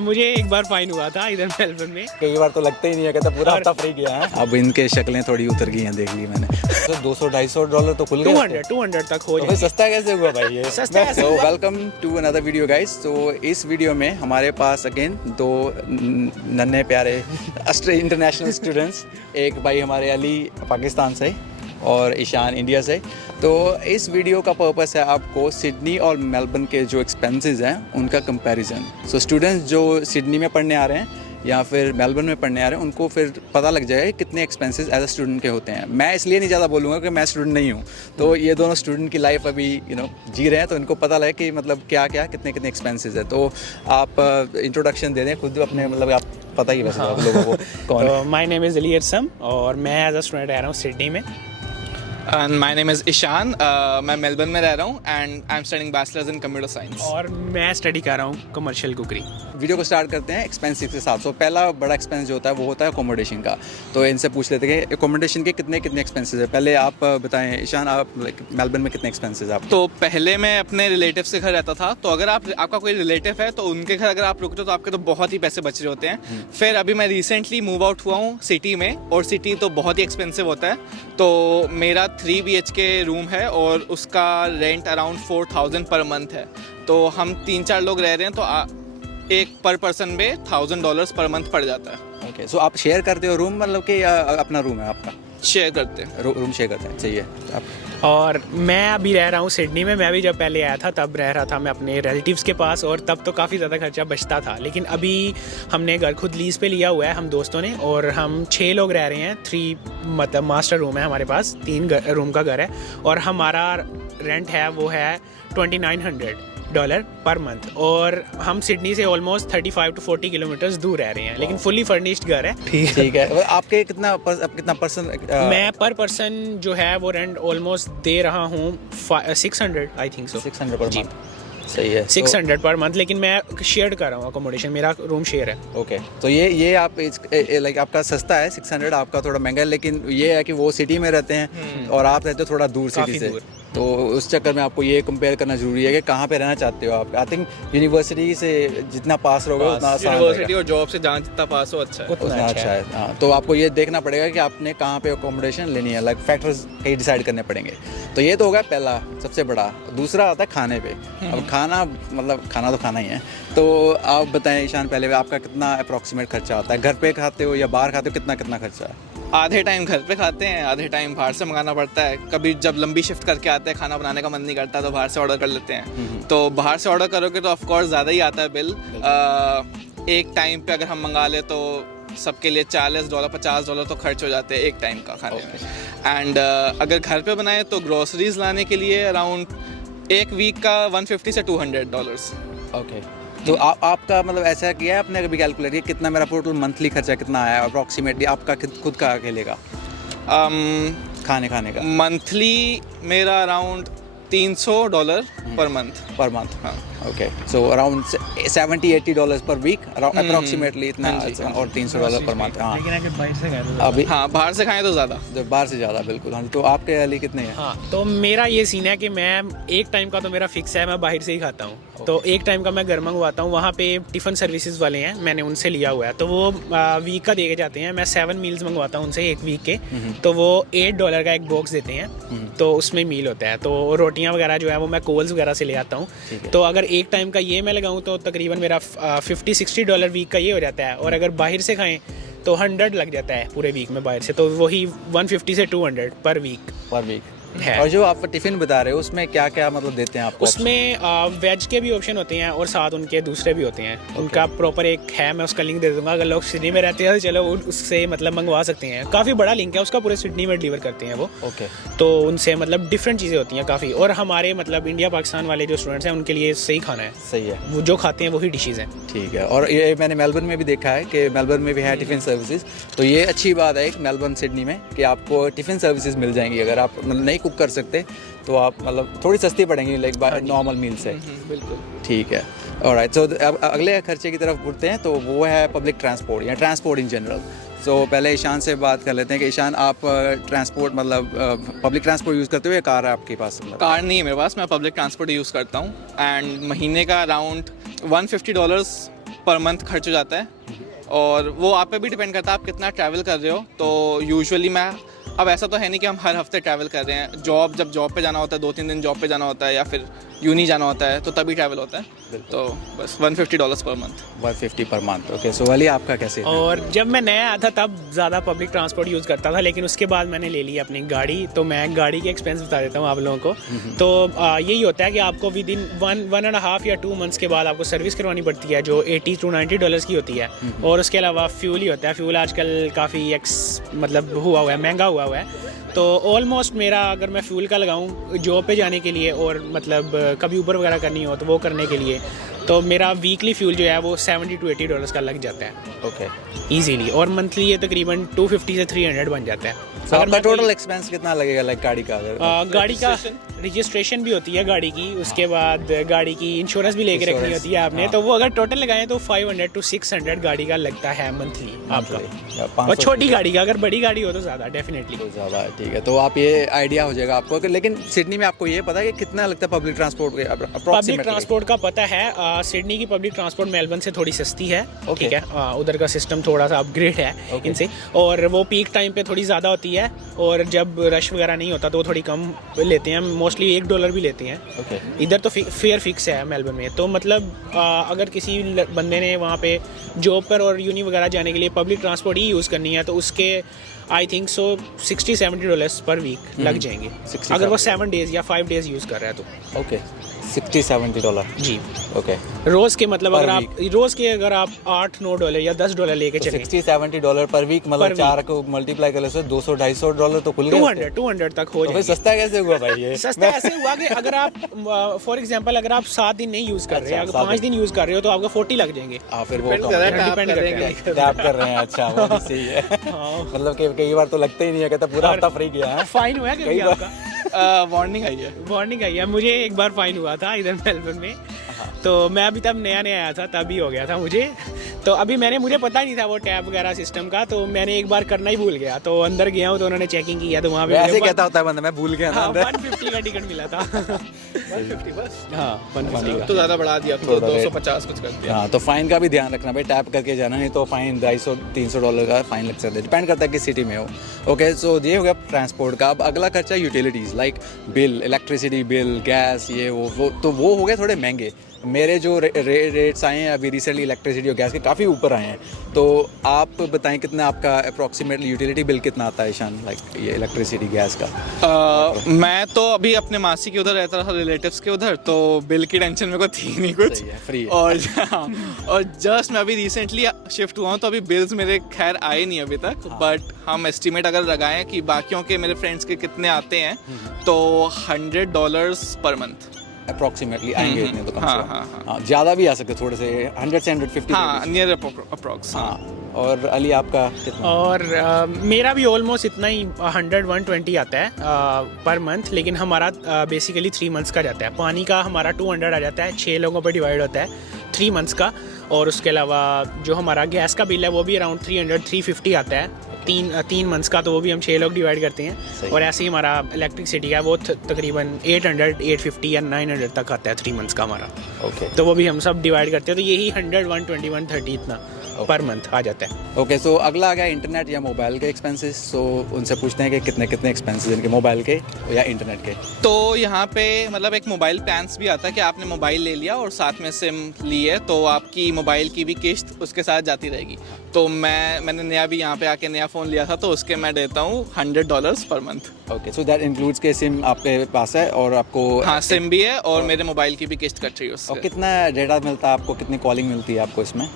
मुझे एक बार फाइन हुआ था इधर मेलबर्न में। कई बार तो लगता ही नहीं है, कहता पूरा हफ्ता फ्री गया है। अब इनके शक्लें थोड़ी उतर गई हैं, देख ली मैंने। तो $200-250 तो खुल गए। 200 तक हो तो जाए। सस्ता कैसे हुआ भाई ये? सस्ता कैसे तो हुआ? Welcome to another video guys. तो इस वीडियो में हमारे पास अगेन दो नन्हे प्यारे इंटरनेशनल स्टूडेंट्स, एक भाई हमारे अली पाकिस्तान से और ईशान इंडिया से। तो इस वीडियो का पर्पस है आपको सिडनी और मेलबर्न के जो एक्सपेंसेस हैं उनका कंपैरिजन। सो स्टूडेंट्स जो सिडनी में पढ़ने आ रहे हैं या फिर मेलबर्न में पढ़ने आ रहे हैं, उनको फिर पता लग जाएगा कितने एक्सपेंसेस एज अ स्टूडेंट के होते हैं। मैं इसलिए नहीं ज़्यादा बोलूँगा कि मैं स्टूडेंट नहीं हूँ, तो ये दोनों स्टूडेंट की लाइफ अभी जी रहे हैं, तो इनको पता लगे कि मतलब क्या क्या कितने कितने एक्सपेंसेस है। तो आप इंट्रोडक्शन दे दें खुद अपने, मतलब आप पता ही वैसे आप लोगों को कौन है। माय नेम इज़ अली अरसम और मैं एज अ स्टूडेंट रह रहा हूँ सिडनी में। माय नेम इज़ ईशान, मैं मेलबर्न में रह रहा हूँ and I am studying bachelors in computer science. और मैं स्टडी कर रहा हूँ कमर्शियल कुकरी। वीडियो को स्टार्ट करते हैं एक्सपेंसिव के हिसाब से। पहला बड़ा एक्सपेंस जो होता है वो होता है अकोमोडेशन का। तो इनसे पूछ लेते हैं कि अकोमोडेशन के कितने कितने एक्सपेंसेस है। पहले आप बताएं ईशान, आप मेलबर्न में कितने एक्सपेंसेस आप? तो पहले मैं अपने रिलेटिव के घर रहता था, तो अगर आपका कोई रिलेटिव है तो उनके घर अगर आप रुकते हो तो आपके तो बहुत ही पैसे बच रहे होते हैं। फिर अभी मैं रिसेंटली मूव आउट हुआ हूँ सिटी में, और सिटी तो बहुत ही एक्सपेंसिव होता है। तो मेरा 3 BHK रूम है और उसका रेंट अराउंड 4000 पर मंथ है। तो हम 3-4 लोग रह रहे हैं, तो एक पर पर्सन में $1000 पर मंथ पड़ जाता है। ओके, सो आप शेयर करते हो रूम, मतलब कि अपना रूम है आपका? शेयर करते हैं, रूम शेयर करते हैं, सही है। आप और मैं अभी रह रहा हूँ सिडनी में। मैं भी जब पहले आया था तब रह रहा था मैं अपने रिलेटिव्स के पास, और तब तो काफ़ी ज़्यादा खर्चा बचता था। लेकिन अभी हमने घर खुद लीज़ पे लिया हुआ है हम दोस्तों ने, और हम 6 लोग रह रहे हैं। 3 मतलब मास्टर रूम है हमारे पास, 3 रूम का घर है, और हमारा रेंट है वो है $2900 पर मंथ। और हम सिडनी से ऑलमोस्ट 35 to 40 किलोमीटर्स दूर रह रहे हैं, लेकिन फुली फर्निश्ड घर है। ठीक है। और आपके कितना पर्सन? मैं पर पर्सन जो है वो रेंट ऑलमोस्ट दे रहा हूँ 600 आई थिंक सो। 600 पर जी। मंथ, सही है। 600 पर मंथ, लेकिन मैं शेयर कर रहा हूँ अकोमोडेशन, मेरा रूम शेयर है। ओके, तो ये आप लाइक आपका सस्ता है 600, आपका थोड़ा महंगा है। लेकिन ये है कि वो सिटी में रहते हैं और आप रहते हो थोड़ा दूर सिटी से, तो उस चक्कर में आपको ये कंपेयर करना जरूरी है कि कहाँ पे रहना चाहते हो आप। आई थिंक यूनिवर्सिटी से जितना पास रहोगे उतना आसान यूनिवर्सिटी और जॉब से जहाँ जितना पास हो अच्छा है उतना अच्छा है। हाँ, तो आपको ये देखना पड़ेगा कि आपने कहाँ पे अकोमोडेशन लेनी है, लाइक फैक्टर्स कहीं डिसाइड करने पड़ेंगे। तो ये तो होगा पहला सबसे बड़ा। दूसरा आता है खाने पे। अब खाना, मतलब खाना तो खाना ही है। तो आप बताएं ईशान, पहले आपका कितना अप्रॉक्सीमेट खर्चा आता है? घर पे खाते हो या बाहर खाते हो? कितना कितना खर्चा है? आधे टाइम घर पे खाते हैं, आधे टाइम बाहर से मंगाना पड़ता है। कभी जब लंबी शिफ्ट करके आते हैं, खाना बनाने का मन नहीं करता, तो बाहर से ऑर्डर कर लेते हैं। तो बाहर से ऑर्डर करोगे तो ऑफ कोर्स ज़्यादा ही आता है बिल। एक टाइम पे अगर हम मंगा ले तो सबके लिए $40 $50 तो खर्च हो जाते हैं एक टाइम का खाने में। एंड अगर घर पे बनाए तो ग्रोसरीज लाने के लिए अराउंड एक वीक का $150 से $200। ओके, तो आपका मतलब ऐसा किया है आपने कभी कैलकुलेट किया कितना मेरा टोटल मंथली खर्चा कितना आया अप्रॉक्सीमेटली आपका खुद का अकेले का खाने का? मंथली मेरा अराउंड $300 पर मंथ। हाँ, ओके, सो अराउंड $70-80 पर वीक अप्रॉक्सीमेटली इतना, और $300 पर मंथ। हाँ, लेकिन अगर बाहर से खाए अभी हाँ, बाहर से खाएं तो ज़्यादा, जब बाहर से ज़्यादा, बिल्कुल। हाँ, तो आपके लिए कितने हैं? हाँ, तो मेरा ये सीन है कि मैं एक टाइम का तो मेरा फिक्स है, मैं बाहर से ही खाता हूँ। तो एक टाइम का मैं घर मंगवाता हूँ, वहाँ पे टिफ़िन सर्विसेज वाले हैं, मैंने उनसे लिया हुआ है। तो वो वीक का दे के जाते हैं। मैं 7 मील्स मंगवाता हूँ उनसे एक वीक के, तो वो $8 का एक बॉक्स देते हैं, तो उसमें मील होता है। तो रोटियाँ वगैरह जो है वो मैं कोल्स वगैरह से ले आता हूँ। तो अगर एक टाइम का ये मैं लगाऊँ तो तकरीबन मेरा $50-60 वीक का ये हो जाता है। और अगर बाहर से खाएँ तो 100 लग जाता है पूरे वीक में बाहर से, तो वही 150 से 200 पर वीक है। और जो आप टिफिन बता रहे हो उसमें क्या क्या मतलब देते हैं आपको? उसमें वेज के भी ऑप्शन होते हैं और साथ उनके दूसरे भी होते हैं। उनका प्रॉपर एक है, मैं उसका लिंक दे दूंगा। अगर लोग सिडनी में रहते हैं तो चलो उससे मतलब मंगवा सकते हैं। काफ़ी बड़ा लिंक है उसका, पूरे सिडनी में डिलीवर करते हैं वो। ओके, तो उनसे मतलब डिफरेंट चीज़ें होती हैं काफ़ी। और हमारे मतलब इंडिया पाकिस्तान वाले जो स्टूडेंट्स हैं उनके लिए सही खाना है, सही है, वो जो खाते हैं वही डिशेज़ हैं। ठीक है। और ये मैंने मेलबर्न में भी देखा है कि मेलबर्न में भी है टिफ़िन सर्विसेज। तो ये अच्छी बात है एक मेलबर्न सिडनी में कि आपको टिफ़िन सर्विसेज मिल जाएंगी। अगर आप नहीं कुक कर सकते तो आप मतलब थोड़ी सस्ती पड़ेंगी लाइक नॉर्मल मील से। बिल्कुल, ठीक है। ऑलराइट, सो अब अगले खर्चे की तरफ बढ़ते हैं, तो वो है पब्लिक ट्रांसपोर्ट या ट्रांसपोर्ट इन जनरल। सो पहले ईशान से बात कर लेते हैं कि ईशान, आप ट्रांसपोर्ट मतलब पब्लिक ट्रांसपोर्ट यूज़ करते हो या कार है आपके पास? मतलब कार नहीं है मेरे पास, मैं पब्लिक ट्रांसपोर्ट यूज़ करता हूँ। एंड महीने का अराउंड $150 पर मंथ खर्च हो जाता है। और वो आप पे भी डिपेंड करता है आप कितना ट्रैवल कर रहे हो। तो यूजुअली मैं, अब ऐसा तो है नहीं कि हम हर हफ्ते ट्रैवल कर रहे हैं, जब जॉब पे जाना होता है 2-3 दिन जॉब पे जाना होता है या फिर यूनी जाना होता है तो तभी ट्रैवल होता है। तो बस $150 per month. 150 per month. Okay, so Ali आपका कैसे है? और जब मैं नया आया था तब ज़्यादा पब्लिक ट्रांसपोर्ट यूज़ करता था, लेकिन उसके बाद मैंने ले ली अपनी गाड़ी। तो मैं गाड़ी के एक्सपेंस बता देता हूँ आप लोगों को। तो यही होता है कि आपको विद इन 1.5 या 2 मंथ्स के बाद आपको सर्विस करवानी पड़ती है जो $80 to $90 की होती है। और उसके अलावा फ्यूल ही होता है। फ्यूल आजकल काफ़ी मतलब हुआ हुआ है, महंगा हुआ है। तो ऑलमोस्ट मेरा, अगर मैं फ्यूल का लगाऊं जॉब पे जाने के लिए और मतलब कभी ऊबर वगैरह करनी हो तो वो करने के लिए, तो मेरा वीकली फ्यूल जो है वो $70 to $80 का लग जाता है। Okay, easily. और मंथली ये तकरीबन 250 से 300 बन जाता है। तो आपका टोटल एक्सपेंस कितना लगेगा लाइक गाड़ी का? अगर गाड़ी का रजिस्ट्रेशन भी होती है गाड़ी की, उसके बाद गाड़ी की इंश्योरेंस भी लेके रखनी होती है आपने। तो वो अगर टोटल लगाएं तो 500 to 600 गाड़ी का लगता है मंथली आपका। और छोटी गाड़ी का, अगर बड़ी गाड़ी हो तो ज़्यादा, डेफिनेटली ज़्यादा है। ठीक है, तो आप ये आइडिया हो जाएगा आपको। लेकिन सिडनी में आपको ये पता है कि कितना लगता है पब्लिक ट्रांसपोर्ट? पब्लिक ट्रांसपोर्ट का पता है। सिडनी की पब्लिक ट्रांसपोर्ट मेलबर्न से थोड़ी सस्ती है। ठीक है, उधर का सिस्टम थोड़ा सा अपग्रेड है इनसे। और वो पीक टाइम पे थोड़ी ज़्यादा होती है और जब रश वगैरह नहीं होता तो वो थोड़ी कम लेते हैं, मोस्टली $1 भी लेते हैं। इधर तो फेयर फिक्स है मेलबर्न में। तो मतलब अगर किसी बंदे ने वहाँ पे जॉब पर और यूनी वगैरह जाने के लिए पब्लिक ट्रांसपोर्ट ही यूज़ करनी है तो उसके आई थिंक सो $60-70 पर वीक लग जाएंगे, अगर वो 7 डेज़ या 5 डेज़ यूज़ कर रहा है तो। ओके, $60-70 जी। ओके, रोज़ के मतलब अगर आप $8-9 या $10 लेके चलें, $60-70 पर वीक, मतलब 4 को मल्टीप्लाई कर ले तो $200-250 तो खुल गया। 200 तक हो तो जाएगा। सस्ता कैसे हुआ भाई ये? सस्ता ऐसे हुआ कि अगर आप फॉर एग्जांपल अगर आप 7 दिन नहीं यूज़ कर रहे हैं, अगर 5 दिन यूज़ कर रहे हो तो आपका 40 लग जाएंगे। फिर वो डिपेंड करता है टैप कर रहे हैं। अच्छा, वो भी सही है। मतलब कि कई बार तो लगता ही नहीं है, कहता पूरा हफ्ता फ्री गया है। फाइन हुआ है कभी आपका? वार्निंग आई है। वार्निंग आई है, मुझे एक बार फाइन हुआ था इधर मेलबर्न में। तो मैं अभी तब नया आया था, तभी हो गया था मुझे। तो अभी मुझे पता नहीं था वो टैब वगैरह सिस्टम का, तो मैंने एक बार करना ही भूल गया। तो अंदर गया हूँ तो उन्होंने चेकिंग किया तो वहाँ पे ऐसे कहता होता है बंदा, मैं भूल गया। 150 का टिकट मिला था। 150 बस। हाँ, 150 तो ज़्यादा बढ़ा दिया, तो 250 कुछ कर दिया। हाँ, तो फाइन का भी ध्यान रखना भाई, टैप करके जाना, नहीं तो फाइन $250-300 का फाइन लग सकता है। डिपेंड करता है किस सिटी में हो। ओके, सो ये हो गया ट्रांसपोर्ट का। अब अगला खर्चा utilities like bill, electricity bill, gas, ये वो तो वो हो गए थोड़े महंगे। मेरे जो रेट्स आए हैं अभी रिसेंटली इलेक्ट्रिसिटी और गैस के काफ़ी ऊपर आए हैं। तो आप बताएं कितना आपका अप्रॉक्सीमेटली यूटिलिटी बिल कितना आता है ईशान, लाइक ये इलेक्ट्रिसिटी गैस का? मैं तो अभी अपने मासी के उधर रहता था, रिलेटिव्स के उधर, तो बिल की टेंशन मेरे को थी नहीं कुछ। फ्री है। और जस्ट मैं अभी रिसेंटली शिफ्ट हुआ हूँ तो अभी बिल्स मेरे खैर आए नहीं अभी तक। बट हम एस्टिमेट अगर लगाएं कि बाकियों के मेरे फ्रेंड्स के कितने आते हैं तो $100 पर मंथ अप्रॉक्सीमेटली आएंगे इतने तो कम से कम। हाँ, ज़्यादा भी आ सकते थोड़े से 100 से 150। हाँ, नियर अप्रॉक्स। हाँ, और अली आपका कितना? और मेरा भी ऑलमोस्ट इतना ही 100-120 आता है पर मंथ। लेकिन हमारा बेसिकली 3 मंथ्स का जाता है। पानी का हमारा 200 आ जाता है, 6 लोगों पर डिवाइड होता है 3 मंथ्स का। और उसके अलावा जो हमारा गैस का बिल है वो भी अराउंड 300-350 आता है 3 मंथ्स का, तो वो भी हम 6 लोग डिवाइड करते हैं। और ऐसे ही हमारा इलेक्ट्रिसिटी है वो तकरीबन 800-850 या 900 तक आता है 3 मंथ्स का हमारा। ओके, तो वो भी हम सब डिवाइड करते हैं। तो यही 100-120-130 इतना पर मंथ आ जाता है। ओके, सो अगला आ गया इंटरनेट या मोबाइल के एक्सपेंसेस। सो उनसे पूछते हैं कि कितने कितने एक्सपेंसेस इनके मोबाइल के या इंटरनेट के। तो यहाँ पे मतलब एक मोबाइल प्लान्स भी आता है कि आपने मोबाइल ले लिया और साथ में सिम ली है तो आपकी मोबाइल की भी किस्त उसके साथ जाती रहेगी। तो मैंने नया भी यहाँ पे आके नया फ़ोन लिया था तो उसके मैं देता हूँ $100 per month. Okay, so that includes के सिम आपके पास है और आपको? हाँ, सिम भी है और मेरे मोबाइल की भी किस्त कट रही है उससे। और कितना डेटा मिलता है आपको, कितनी कॉलिंग मिलती है आपको इसमें?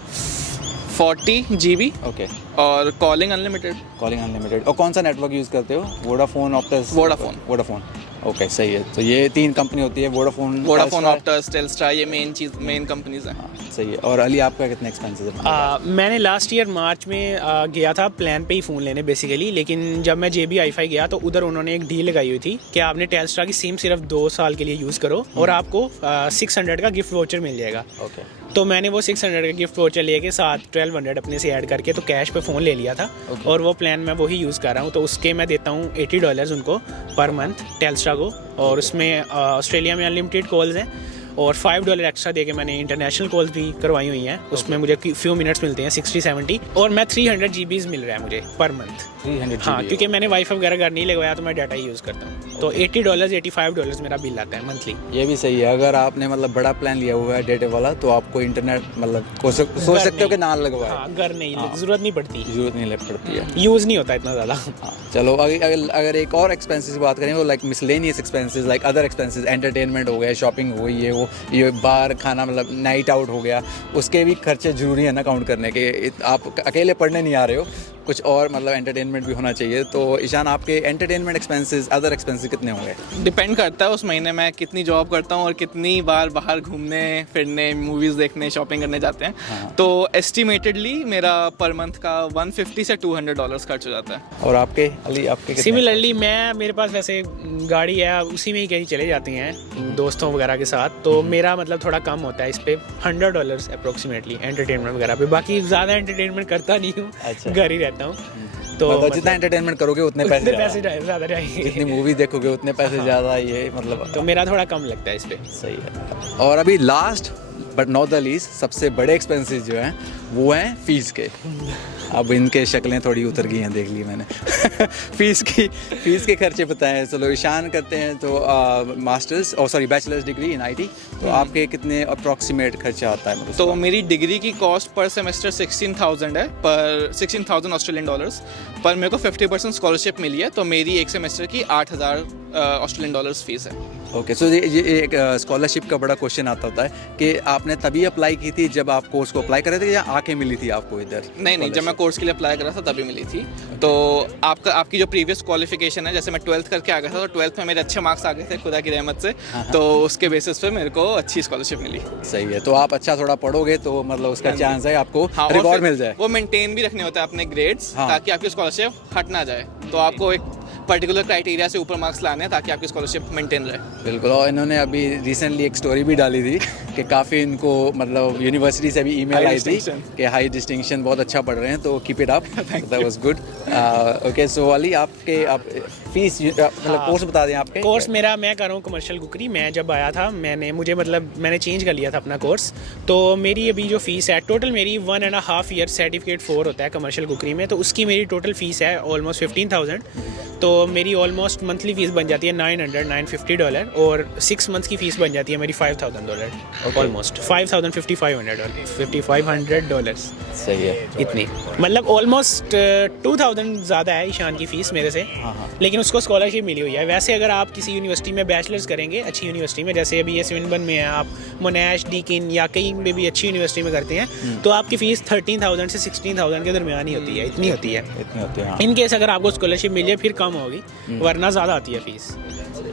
40 GB। ओके, और कॉलिंग अनलिमिटेड। Calling unlimited. और कौन सा नेटवर्क यूज़ करते हो? Vodafone, Optus? वोडाफोन। ओके, सही है। तो ये 3 कंपनी होती है, वोडाफोन, ऑप्टस, टेलस्ट्रा, ये मेन कंपनीज हैं। सही है। और अली आपका कितने एक्सपेंसेस है? मैंने लास्ट ईयर मार्च में गया था प्लान पे ही फ़ोन लेने बेसिकली। लेकिन जब मैं JB Hi-Fi गया तो उधर उन्होंने एक डील लगाई हुई थी कि आपने टेलस्ट्रा की सिम सिर्फ 2 साल के लिए यूज़ करो और आपको 600 का गिफ्ट वाउचर मिल जाएगा। ओके, तो मैंने वो 600 का गिफ्ट वाउचर लेके साथ 1200 अपने से ऐड करके तो कैश पे फ़ोन ले लिया था। और वो प्लान मैं वही यूज़ कर रहा हूँ। तो उसके मैं देता हूँ $80 उनको पर मंथ टेलस्ट्रा को। और उसमें ऑस्ट्रेलिया में अनलिमिटेड कॉल्स हैं और $5 एक्स्ट्रा दे के मैंने इंटरनेशनल कॉल्स भी करवाई हुई हैं, उसमें मुझे फ्यू मिनट्स मिलते हैं 60-70, और मैं 300 GB मिल रहा है मुझे पर मंथ। 300 हाँ, क्योंकि मैंने वाईफाई वगैरह घर नहीं लगवाया तो मैं डाटा ही यूज़ करता हूँ। तो $80 $85 मेरा बिल आता है मंथली। ये भी सही है। अगर आपने मतलब बड़ा प्लान लिया हुआ है डेटा वाला तो आपको इंटरनेट मतलब सोच सकते हो कि ना लगवाए। हाँ, घर नहीं, ज़रूरत नहीं पड़ती, जरूरत नहीं लग पड़ती है। यूज़ नहीं होता इतना ज़्यादा। हाँ, चलो अगर एक और एक्सपेंसेस की बात करें वो like miscellaneous expenses, like other expenses, entertainment हो गया, शॉपिंग हो गई, ये बाहर खाना मतलब नाइट आउट हो गया, उसके भी खर्चे ज़रूरी है ना काउंट करने के। आप अकेले पढ़ने नहीं आ रहे हो, कुछ और मतलब एंटरटेनमेंट भी होना चाहिए। तो ईशान, आपके एंटरटेनमेंट एक्सपेंसेस, अदर एक्सपेंसेस कितने होंगे? डिपेंड करता है उस महीने में कितनी जॉब करता हूँ और कितनी बार बाहर घूमने फिरने, मूवीज़ देखने, शॉपिंग करने जाते हैं। हाँ। तो एस्टिमेटेडली मेरा पर मंथ का $150 से $200 खर्च हो जाता है। और आपके अली, आपके कितने? सिमिलरली मेरे पास वैसे गाड़ी है, उसी में ही कहीं चले जाते हैं दोस्तों वगैरह के साथ, तो मेरा मतलब थोड़ा कम होता है इस पे, $100 अप्रोक्सीमेटली एंटरटेनमेंट वगैरह पे। बाकी ज़्यादा एंटरटेनमेंट करता नहीं हूँ, अच्छा। घर ही रहता हूँ। तो मतलब जितना एंटरटेनमेंट करोगे उतने पैसे ज़्यादा जाएंगे, जितनी मूवी देखोगे उतने पैसे ज़्यादा, ये मतलब तो मेरा थोड़ा कम लगता है इस पे। सही है। और अभी last but not the least, सबसे बड़े एक्सपेंसेस जो हैं वो हैं फीस के। अब इनके शक्लें थोड़ी उतर गई हैं, देख ली मैंने। फीस के खर्चे बताएं। चलो, ईशान करते हैं तो masters bachelors degree in IT, तो आपके कितने अप्रॉक्सीमेट खर्चा आता है? मतलब तो मेरी डिग्री की कॉस्ट पर सेमेस्टर 16,000 है, पर $16,000 पर मेरे को 50% स्कॉलरशिप मिली है, तो मेरी एक सेमेस्टर की $8,000 फीस है। ओके, सो ये एक स्कॉलरशिप का बड़ा क्वेश्चन आता होता है कि आपने तभी अप्लाई की थी जब आप कोर्स को अप्लाई कर रहे थे, या आके मिली थी आपको इधर? नहीं, जब मैं कोर्स के लिए अप्लाई कर रहा था तभी मिली थी। तो आपकी जो प्रीवियस क्वालिफिकेशन है, जैसे मैं 12th करके आ गया था, तो 12th में मेरे अच्छे मार्क्स आ गए थे खुदा की रहमत से, तो उसके बेसिस पे मेरे को अच्छी स्कॉलरशिप मिली। सही है। तो आप अच्छा थोड़ा पढ़ोगे तो मतलब उसका चांस है आपको और रिवॉर्ड फिर मिल जाए। वो मेंटेन भी रखने होते हैं अपने ग्रेड्स, हाँ। ताकि आपकी स्कॉलरशिप हट ना जाए। तो आपको एक पर्टिकुलर क्राइटेरिया से ऊपर मार्क्स लाने हैं ताकि आपकी स्कॉलरशिप मेंटेन रहे। बिल्कुल। और इन्होंने अभी रिसेंटली एक स्टोरी भी डाली थी कि काफ़ी इनको मतलब यूनिवर्सिटी से भी ईमेल आई थी कि हाई डिस्टिंक्शन, बहुत अच्छा पढ़ रहे हैं, तो keep it up, that was good. Okay, so Ali, आप फीस मतलब कोर्स बता दें आपके। कोर्स मेरा, मैं कर रहा हूँ कमर्शियल कुकरी। मैं जब आया था मैंने चेंज कर लिया था अपना कोर्स, तो मेरी अभी जो फीस है टोटल, मेरी 1.5 ईयर सर्टिफिकेट 4 होता है कमर्शियल कुकरी में, तो उसकी मेरी टोटल फीस है ऑलमोस्ट 15,000। तो मेरी ऑलमोस्ट मंथली फीस बन जाती है $950, और 6 मंथ्स की फीस बन जाती है मेरी $5,000, ऑलमोस्ट $5,500। सही है। इतनी मतलब ऑलमोस्ट 2,000 ज़्यादा है ईशान की फ़ीस मेरे से, लेकिन उसको स्कॉलरशिप मिली हुई है। वैसे अगर आप किसी यूनिवर्सिटी में बैचलर्स करेंगे, अच्छी यूनिवर्सिटी में, जैसे अभी ये स्विनबर्न में है, आप मोनाश, डीकिन या कहीं में भी अच्छी यूनिवर्सिटी में करते हैं, तो आपकी फ़ीस 13,000 से 16,000 के दरमियान ही होती है, इतनी होती है। इन केस अगर आपको स्कॉलरशिप मिल जाए फिर कम होगी, वरना ज़्यादा आती है फ़ीस।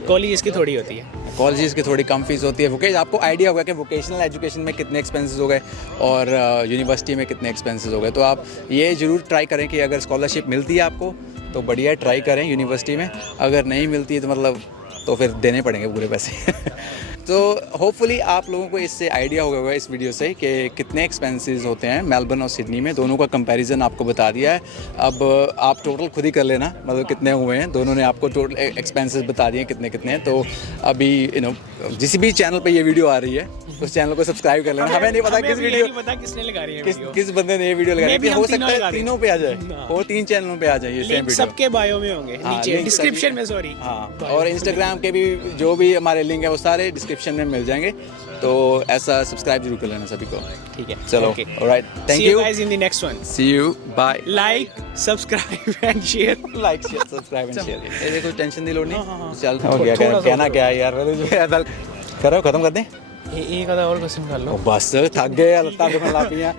कॉलेज की थोड़ी होती है, कॉलेजेस की थोड़ी कम फीस होती है। आपको आइडिया होगा कि वोकेशनल एजुकेशन में कितने एक्सपेंसेस हो गए और यूनिवर्सिटी में कितने एक्सपेंसेस हो गए। तो आप ये ज़रूर ट्राई करें कि अगर स्कॉलरशिप मिलती है आपको तो बढ़िया, ट्राई करें यूनिवर्सिटी में। अगर नहीं मिलती है तो मतलब तो फिर देने पड़ेंगे पूरे पैसे। तो होपफुली आप लोगों को इससे आइडिया होगा इस वीडियो से कि कितने एक्सपेंसेस होते हैं मेलबर्न और सिडनी में। दोनों का कंपैरिजन आपको बता दिया है। अब आप टोटल खुद ही कर लेना, मतलब कितने हुए हैं। दोनों ने आपको टोटल एक्सपेंसेस बता दिए कितने कितने हैं। तो अभी जिस भी चैनल पे ये वीडियो आ रही है उस चैनल को सब्सक्राइब कर लेना। हमें नहीं पता किस वीडियो, पता किसने लगा रही है, किस बंदे ने ये वीडियो लगाई है। हो सकता है तीनों पे आ जाए, और 3 चैनलों पे आ जाए ये सेम वीडियो। सबके बायो में होंगे, नीचे डिस्क्रिप्शन में, सॉरी। हाँ, और इंस्टाग्राम के भी जो भी हमारे लिंक है वो सारे डिस्क्रिप्शन में मिल जाएंगे। तो ऐसा सब्सक्राइब जरूर कर लेना सभी को। ठीक है, चलो, alright, thank you guys in the next one. See you, bye. Like, subscribe and share. Like, share, subscribe and share. ये कोई टेंशन की लोड़ नहीं। चल, कहना क्या है यार, करो, खत्म कर दें। एक आधा और क्वेश्चन कर लो, बस थक गए, लत्ता दुखन ला पियां।